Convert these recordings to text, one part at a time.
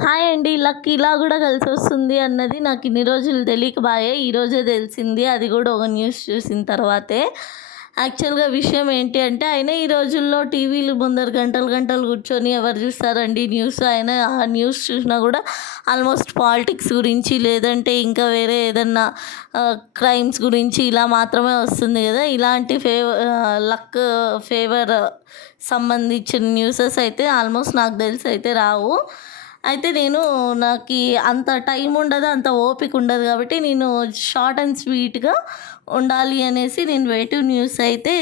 Hi అండి. Luck ఇలా గూడా కలిసొస్తుంది అన్నది నాకు ఇన్ని రోజులు తెలియకపాయే. ఈరోజే తెలిసింది. అది గూడా ఒక న్యూస్ చూసిన తర్వాతే. యాక్చువల్‌గా విషయం ఏంటి అంటే, ఆయన ఈ రోజుల్లో టీవీలు ముందర గంటలు గంటలు కూర్చొని ఎవరు చూస్తారండి న్యూస్. ఆయన ఆ న్యూస్ చూసినా గూడా ఆల్మోస్ట్ పాలిటిక్స్ గురించి, లేదంటే ఇంకా వేరే ఏదన్నా క్రైమ్స్ గురించి ఇలా మాత్రమే వస్తుంది గదా! ఇలాంటి లక్, ఫేవర్ సంబంధించిన న్యూసెస్ అయితే ఆల్మోస్ట్ నాకు తెలిసి అయితే రావు. అయితే నాకీ అంత టైం ఉండదు, అంత ఓపిక ఉండదు కాబట్టి నేను షార్ట్ అండ్ స్వీట్‌గా ఉండాలి అనేసి నేను వేటూవ్ న్యూస్ అయితే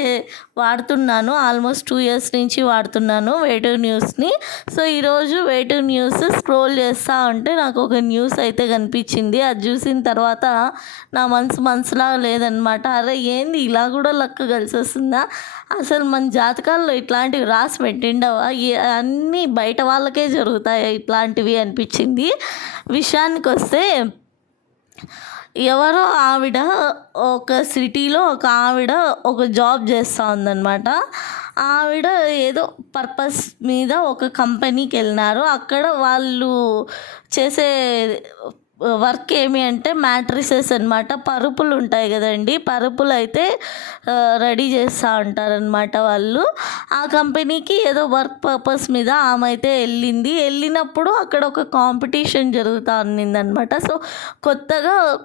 వాడుతున్నాను. ఆల్మోస్ట్ 2 ఇయర్స్ నుంచి వాడుతున్నాను వేటూవ్ న్యూస్‌ని. సో, ఈరోజు వేటూవ్ న్యూస్ స్క్రోల్ చేస్తా ఉంటే నాకు ఒక న్యూస్ అయితే కనిపించింది. అది చూసిన తర్వాత నా మనసులాగా లేదనమాట. అరే! ఏంది ఇలా కూడా లక్ కలిసొస్తుందా? అసలు మన జాతకాల్లో ఇట్లాంటివి రాసి పెట్టిండవా? అన్నీ బయట వాళ్ళకే జరుగుతాయా ఇట్లాంటివి అనిపించింది. విషయానికొస్తే ఎవరో ఆవిడ ఒక సిటీలో ఒక జాబ్ చేస్తూ ఉందన్నమాట. ఆవిడ ఏదో పర్పస్ మీద ఒక కంపెనీకెళ్ళినారు. అక్కడ వాళ్ళు చేసే వర్క్ ఏమి అంటే మ్యాట్రిసెస్ అనమాట. పరుపులుంటాయి గదండీ! పరుపులైతే రెడీ చేస్తా ఉంటారనమాట వాళ్ళు. ఆ కంపెనీకి ఏదో వర్క్ పర్పస్ మీద ఆమె అయితే వెళ్ళినప్పుడు అక్కడ ఒక కాంపిటీషన్ జరుగుతా ఉన్నిందనమాట. సో,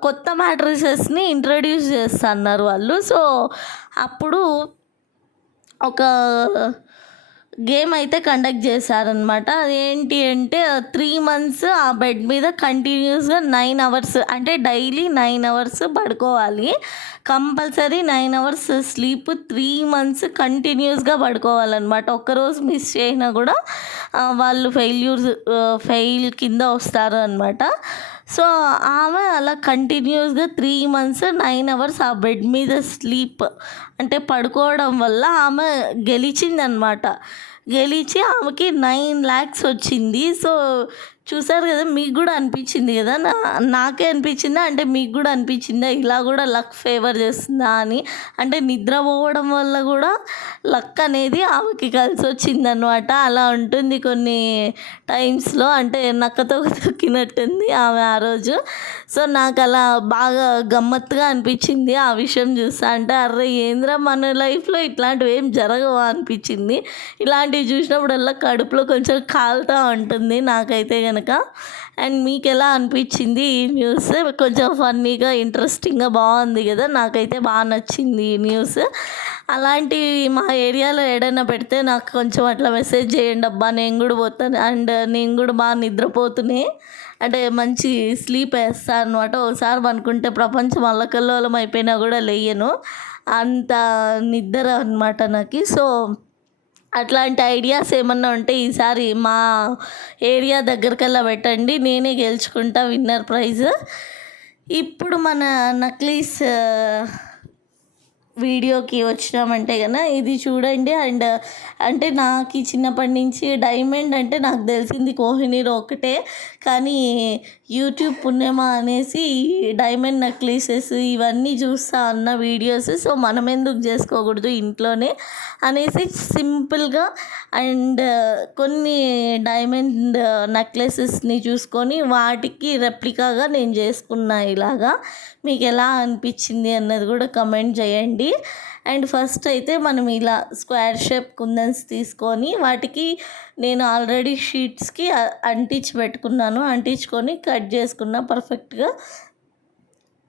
కొత్త మ్యాట్రిసెస్‌ని ఇంట్రొడ్యూస్ చేస్తన్నారు వాళ్ళు. సో, అప్పుడు ఒక గేమ్ అయితే కండక్ట్ చేశారనమాట. అదేంటి అంటే 3 మంత్స్ ఆ బెడ్ మీద కంటిన్యూస్‌గా 9 అవర్స్, అంటే డైలీ 9 అవర్స్ పడుకోవాలి. కంపల్సరీ 9 అవర్స్ స్లీప్ 3 మంత్స్ కంటిన్యూస్‌గా పడుకోవాలనమాట. ఒక్కరోజు మిస్ చేసినా కూడా వాళ్ళు ఫెయిల్ కింద వస్తారు అనమాట. సో, ఆమె అలా కంటిన్యూస్‌గా 3 మంత్స్ 9 అవర్స్ ఆ బెడ్ మీద స్లీప్ అంటే పడుకోవడం వల్ల ఆమె గెలిచిందనమాట. గెలిచి ఆమెకి 9,00,000 వచ్చింది. సో, చూసారు కదా! మీకు కూడా అనిపించింది కదా! నాకే అనిపించిందా? అంటే మీకు కూడా అనిపించిందా? ఇలా కూడా లక్ ఫేవర్ చేస్తుందా అని? అంటే నిద్రపోవడం వల్ల కూడా లక్ అనేది ఆమెకి కలిసొచ్చిందనమాట. అలా ఉంటుంది కొన్ని టైమ్స్‌లో. అంటే నక్కతో తొక్కినట్టుంది ఆమె ఆ రోజు. సో, నాకలా బాగా గమ్మత్తుగా అనిపించింది ఆ విషయం చూస్తా అంటే. అర్రె! ఏందిరా మన లైఫ్‌లో ఇట్లాంటివి ఏం జరగవా అనిపించింది. ఇలాంటివి చూసినప్పుడల్లా కడుపులో కొంచెం కాలుతా ఉంటుంది నాకైతే గనక. అండ్ మీకెలా అనిపించింది ఈ న్యూస్? కొంచెం ఫన్నీగా, ఇంట్రెస్టింగ్‌గా బాగుంది కదా! నాకైతే బాగా నచ్చింది ఈ న్యూస్. అలాంటివి మా ఏరియాలో ఏడైనా పెడితే నాకు కొంచెం అట్లా మెసేజ్ చేయండి అబ్బా, నేను కూడా పోతాను. అండ్ నేను కూడా బాగా నిద్రపోతూనే అంటే మంచి స్లీప్ వేస్తా అనమాట. ఒకసారి పనుకుంటే ప్రపంచం అల్లకల్లోలం అయిపోయినా కూడా లేయను. అంత నిద్ర అనమాట నాకు. సో, అట్లాంటి ఐడియాస్ ఏమన్నా ఉంటే ఈసారి మా ఏరియా దగ్గరకల్లా పెట్టండి. నేనే గెలుచుకుంటా విన్నర్ ప్రైజ్. ఇప్పుడు మన నక్లీస్ వీడియోకి వచ్చినామంటే గన ఇది చూడండి. అండ్ అంటే నాకు చిన్నప్పటి నుంచి డైమండ్ అంటే నాకు తెలిసింది కోహినూర్ ఒకటే. కానీ యూట్యూబ్ పుణ్యమా అనేసి డైమండ్ నెక్లెసెస్ ఇవన్నీ చూస్తా అన్న వీడియోస్. సో, మనం ఎందుకు చేసుకోకూడదు ఇంట్లోనే అనేసి సింపుల్గా అండ్ కొన్ని డైమండ్ నెక్లెసెస్ని చూసుకొని వాటికి రెప్లికాగా నేను చేసుకున్నా ఇలాగా. మీకు ఎలా అనిపించింది అన్నది కూడా కమెంట్ చేయండి. అండ్ ఫస్ట్ అయితే మనం ఇలా స్క్వేర్ షేప్ కుందన్స్ తీసుకొని వాటికి నేను ఆల్రెడీ షీట్స్కి అంటించుకొని కట్ చేసుకున్న పర్ఫెక్ట్గా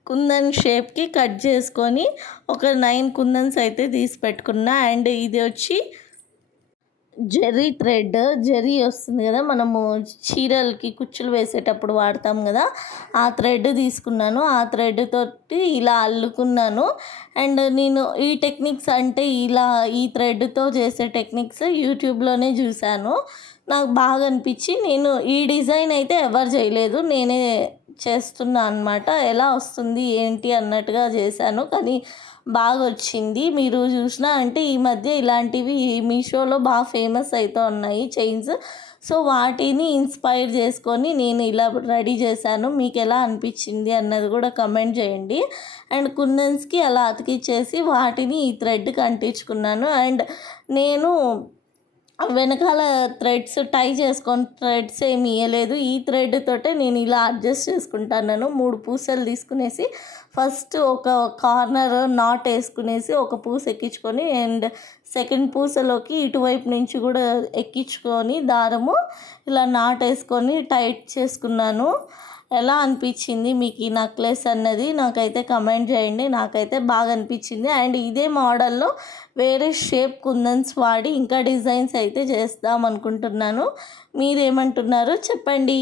కుందన్ షేప్కి కట్ చేసుకొని ఒక 9 కుందన్స్ అయితే తీసి పెట్టుకున్నా. అండ్ ఇది వచ్చి జెర్రీ వస్తుంది కదా, మనము చీరలకి కుచ్చులు వేసేటప్పుడు వాడతాం కదా, ఆ థ్రెడ్ తీసుకున్నాను. ఆ థ్రెడ్ తోటి ఇలా అల్లుకున్నాను. అండ్ నేను ఈ టెక్నిక్స్ అంటే ఈ థ్రెడ్తో చేసే టెక్నిక్స్ యూట్యూబ్లోనే చూశాను. నాకు బాగా అనిపించి నేను ఈ డిజైన్ అయితే ఎవరు చేయలేదు, నేనే చేస్తున్నా అనమాట. ఎలా వస్తుంది ఏంటి అన్నట్టుగా చేశాను, కానీ బాగా వచ్చింది. మీరు చూసినా అంటే ఈ మధ్య ఇలాంటివి మీషోలో బాగా ఫేమస్ అవుతూ ఉన్నాయి చైన్స్. సో, వాటిని ఇన్స్పైర్ చేసుకొని నేను ఇలా రెడీ చేశాను. మీకు ఎలా అనిపించింది అన్నది కూడా కమెంట్ చేయండి. అండ్ కుందన్స్కి అలా అతికిచ్చేసి వాటిని ఈ థ్రెడ్కి అంటించుకున్నాను. అండ్ నేను వెనకాల థ్రెడ్స్ టై చేసుకొని థ్రెడ్స్ ఏమి ఇవ్వలేదు. ఈ థ్రెడ్ తోటే నేను ఇలా అడ్జస్ట్ చేసుకుంటాను. 3 పూసలు తీసుకునేసి ఫస్ట్ ఒక కార్నర్ నాట్ వేసుకునేసి ఒక పూస ఎక్కించుకొని అండ్ సెకండ్ పూసలోకి ఇటువైపు నుంచి కూడా ఎక్కించుకొని దారము ఇలా నాట్ వేసుకొని టైట్ చేసుకున్నాను. ఎలా అనిపించింది మీకు ఈ నెక్లెస్ అన్నది నాకైతే కమెంట్ చేయండి. నాకైతే బాగా అనిపించింది. అండ్ ఇదే మోడల్లో వేరే షేప్ కుందన్స్ వాడి ఇంకా డిజైన్స్ అయితే చేద్దాం అనుకుంటున్నాను. మీరేమంటున్నారు చెప్పండి.